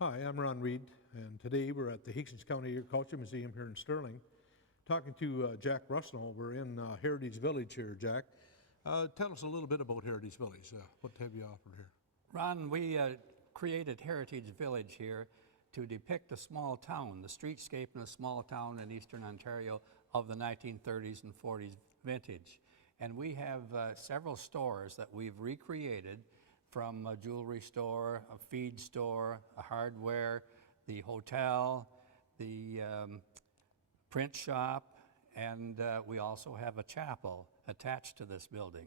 Hi, I'm Ron Reed, and today we're at the Hastings County Agriculture Museum here in Sterling, talking to Jack Rusnell. We're in Heritage Village here, Jack. Tell us a little bit about Heritage Village. What have you offered here? Ron, we created Heritage Village here to depict a small town, the streetscape in a small town in eastern Ontario of the 1930s and 40s vintage. And we have several stores that we've recreated, from a jewelry store, a feed store, a hardware, the hotel, the print shop, and we also have a chapel attached to this building.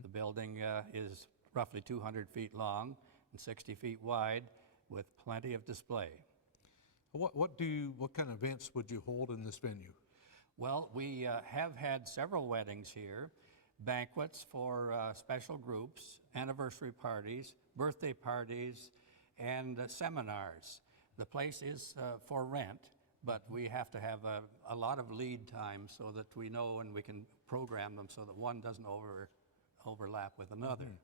The building is roughly 200 feet long and 60 feet wide, with plenty of display. What kind of events would you hold in this venue? Well, we have had several weddings here, banquets for special groups, anniversary parties, birthday parties, and seminars. The place is for rent, but we have to have a lot of lead time so that we know and we can program them so that one doesn't overlap with another.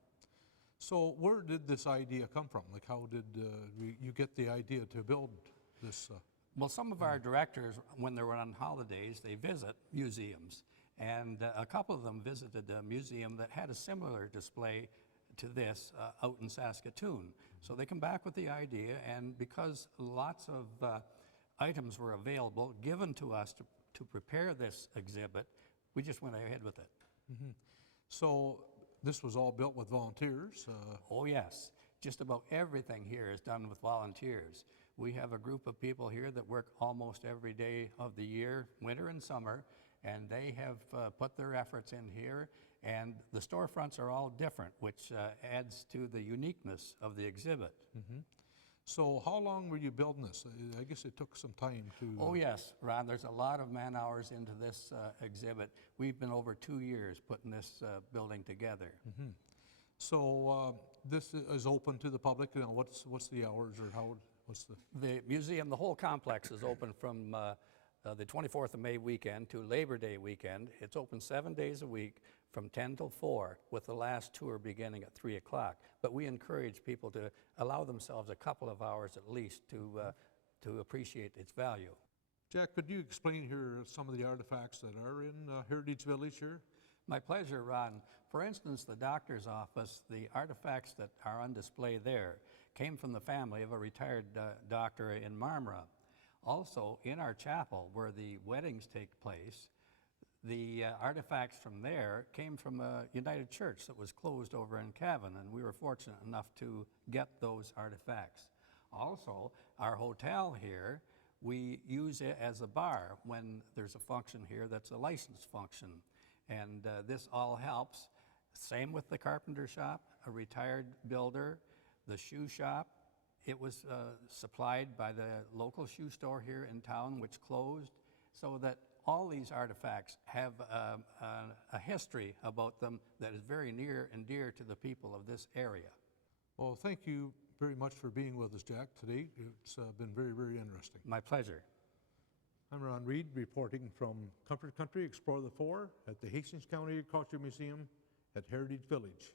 So where did this idea come from? Like, how did you get the idea to build this? Well, some of our directors, when they're on holidays, they visit museums. And a couple of them visited a museum that had a similar display to this out in Saskatoon. So they come back with the idea, and because lots of items were available, given to us to prepare this exhibit, we just went ahead with it. So this was all built with volunteers? Oh yes, just about everything here is done with volunteers. We have a group of people here that work almost every day of the year, winter and summer, and they have put their efforts in here, and the storefronts are all different, which adds to the uniqueness of the exhibit. So how long were you building this? I guess it took some time to... Oh yes, Ron, there's a lot of man hours into this exhibit. We've been over 2 years putting this building together. So this is open to the public. You know, what's the hours, or what's the... The museum, the whole complex is open from the 24th of May weekend to Labor Day weekend. It's open 7 days a week from 10 till 4, with the last tour beginning at 3 o'clock. But we encourage people to allow themselves a couple of hours at least to appreciate its value. Jack, could you explain here some of the artifacts that are in Heritage Village here? My pleasure, Ron. For instance, the doctor's office, the artifacts that are on display there came from the family of a retired doctor in Marmora. Also, in our chapel, where the weddings take place, the artifacts from there came from a United Church that was closed over in Cavan, and we were fortunate enough to get those artifacts. Also, our hotel here, we use it as a bar when there's a function here that's a licensed function, and this all helps. Same with the carpenter shop, a retired builder, the shoe shop. It was supplied by the local shoe store here in town, which closed, so that all these artifacts have a history about them that is very near and dear to the people of this area. Well, thank you very much for being with us, Jack, today. It's been very, very interesting. My pleasure. I'm Ron Reed, reporting from Comfort Country Explore the Four at the Hastings County Agriculture Museum at Heritage Village.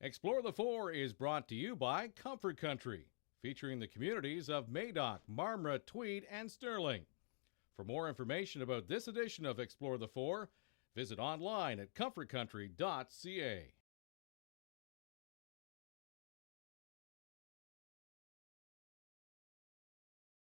Explore the Four is brought to you by Comfort Country, featuring the communities of Madoc, Marmora, Tweed, and Sterling. For more information about this edition of Explore the Four, visit online at comfortcountry.ca.